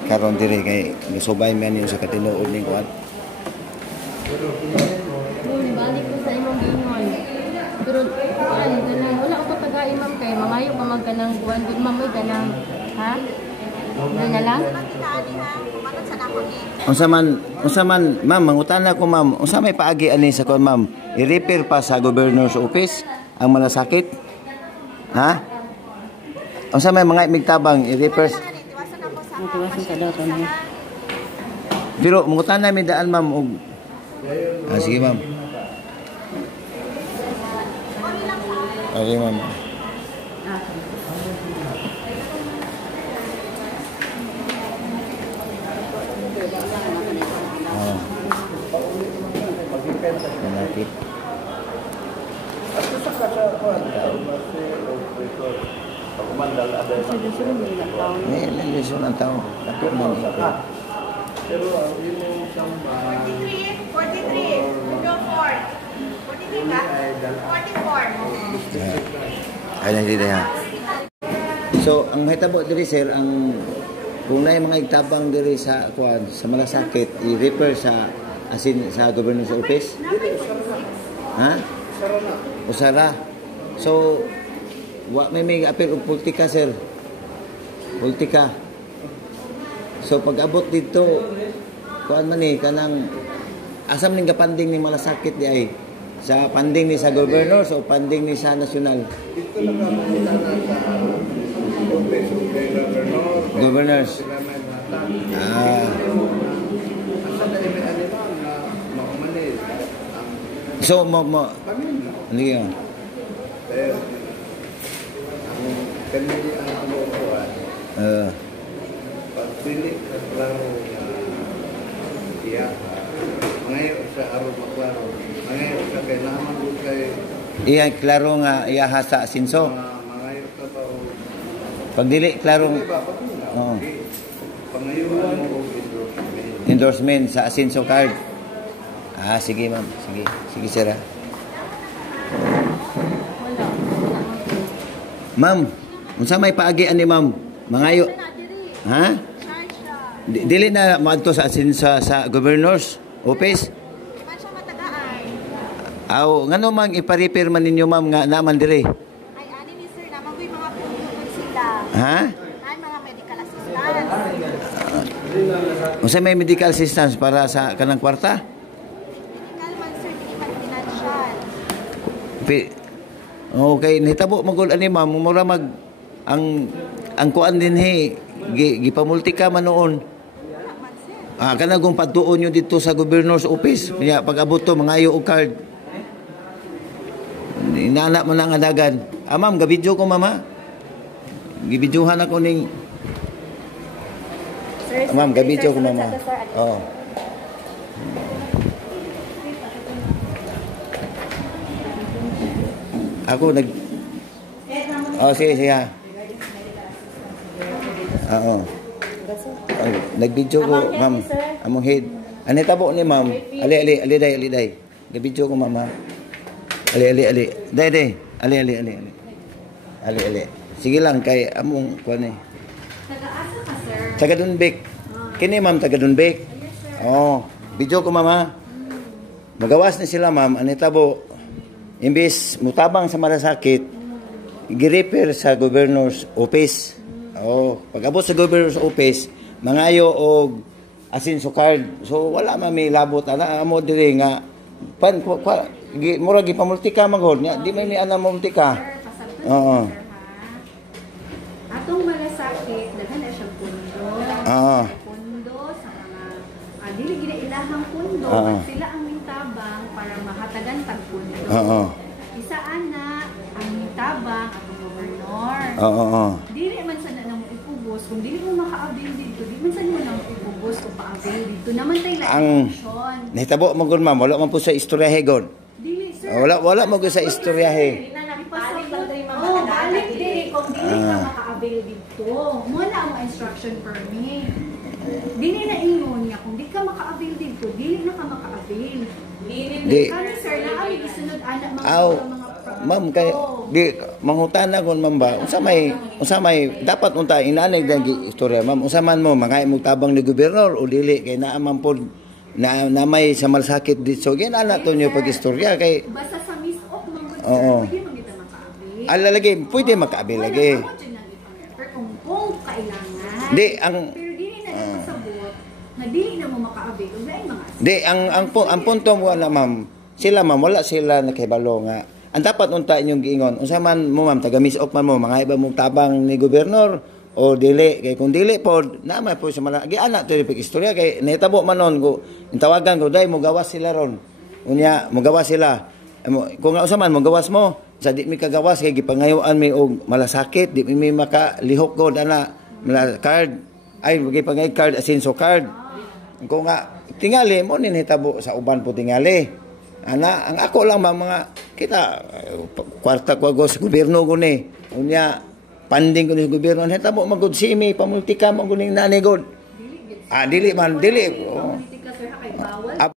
karon diri kay nasubay man yun sa katinuod ning kuan. Balik ko sa imong gingon. Pero kuan ganang wala ko taga imam kay mangayo pa magkanang kuan gud ma'am oy ganang ha? Ano lang? Unsa man ma'am mangutana ko ma'am, unsa may paagi ani sa kuan ma'am? I-repair pa sa governor's office ang malasakit? Ha? Unsa may mga migtabang i-repair? Matiwasan ka daw tanong. Pero mangutana mi daan ma'am og sige ma'am. Okay ma'am. Malapit. Lesson ang tao. Pero yun yung isang 43, 43, 43 ka? 44. Ay nandito ha. So ang mahitabo diri sir ang kung na mga igtabang diri sa kuan sa malasakit i-refer sa asin sa governor's office. Ha? Usara. So wa may apel og politika sir. Politika. So pag abot dito kuan man ni kanang asam ning gapanding ni malasakit di ay sa panding ni sa governor so panding ni sa nasyonal. Dito lang ang mga Governors. So mo ano yun? Pagpili ka klaro ngayon sa araw maklaro ngayon sa kailangan ko kay Iya klaro nga iyaha sa asinso. ngayon ka pa o Pag dili klaro oo. pangayuan mo o Endorsement sa asinso card. Sige ma'am. Sige. Sige sir. Ma'am, unsa may paagi ani ma'am? Mangayo. Ha? Dili na maadto sa sa governor's office. Man siya matagaan. Aw, ngano mang ipa-repair man ninyo ma'am nga naman dire? Ay, ani ni sir, naman ko'y mga pundukod sila. Ha? Ay, mga medical assistance. Unsa may medical assistance para sa kanang kwarta? Medical man sir, hindi man financial. Okay, nahitabo magul ani ma'am, mura mag ang kuan din gipamulti ka man noon. Wala man sir. Kana kung pagtuon nyo dito sa governor's office, kaya pag abot to mangayo og card. Inana man ang adagan. Ma'am, gabidyo ko mama. Gibidyohan ako ning ma'am, gabidyo ko mama. Oo. Ako sige, sige ha. Oo. Nag-video ko, ma'am. Among head. Ano tabo ni ma'am? Ali day. Nag-video ko, ma'am. Ali. Day. Ali. Sige lang, kay among, kuwan eh. Taga-asa ka sir? Taga Dunbek. Kini ma'am, taga Dunbek. Oo. Video ko, ma'am. Magawas na sila, ma'am. Ano tabo? Imbis mutabang sa malasakit, gi-repair sa governor's office. Pag abot sa governor's office, mangayo og asinso card. So wala man may labot ana amo diri nga mura gipamultika magod nya di man ni ana multika. Oo. Atong malasakit daghan na siyang pundo. Pundo sa mga dili gina ilahang pundo sila ang mintabang para mahatagan tag pundo. Isa ana ang mintabang atong gobernador. Dili man sa nang ipubos kung dili mo maka-avail dito, di man sa mo nang ipubos o pa-avail dito. Naman tay la option. Nahitabo man gud ma'am, wala man po sa istoryahe gud. Dili sir. Wala mo gud sa istoryahe. Balik dili kung dili ka maka-avail dito. Wala mo instruction permit. Dili na ingon niya kung di ka maka-avail dito, dili na ka maka-avail. Dili. Kani sir na kami gisunod ana mga ma'am kay di mangutana kon ma'am ba unsa may dapat unta inanay dang istorya ma'am unsa man mo mangay mo tabang ni gobernador o dili kay naa man pod na may sa malasakit dito ginana to nyo pag istorya kay Basta sa misok mga Oo. pwede man kita makaabi. ala lagi pwede makaabi lagi Wala ko dyan nag-ipang-effort kung kailangan. di ang Pero dili na ipasabot na dili na mo makaabi. Kung dahil mga di ang punto mo na ma'am sila ma'am wala sila nakahibalo nga ang dapat unta inyong giingon unsa man mo ma'am taga misok man mo mga iba mong tabang ni gobernador o dili kay kung dili pod naman po sa malagi anak to pag istorya kay nahitabo man nun ko tawagan ko dai mo gawas sila ron unya mo gawas sila kung unsa man mo gawas mo sa di mi kagawas kay gipangayuan mi og malasakit di mi makalihok god ana card ay gipangay card asinso card kung nga tingali mo nin hitabo sa uban po tingali ana ang ako lang mga kita kwarta ko sa gobyerno ko ni unya panding ko ni gobyerno hitabo magud simi pamultika mo kuning nanay god dili man dili politika sir kay bawal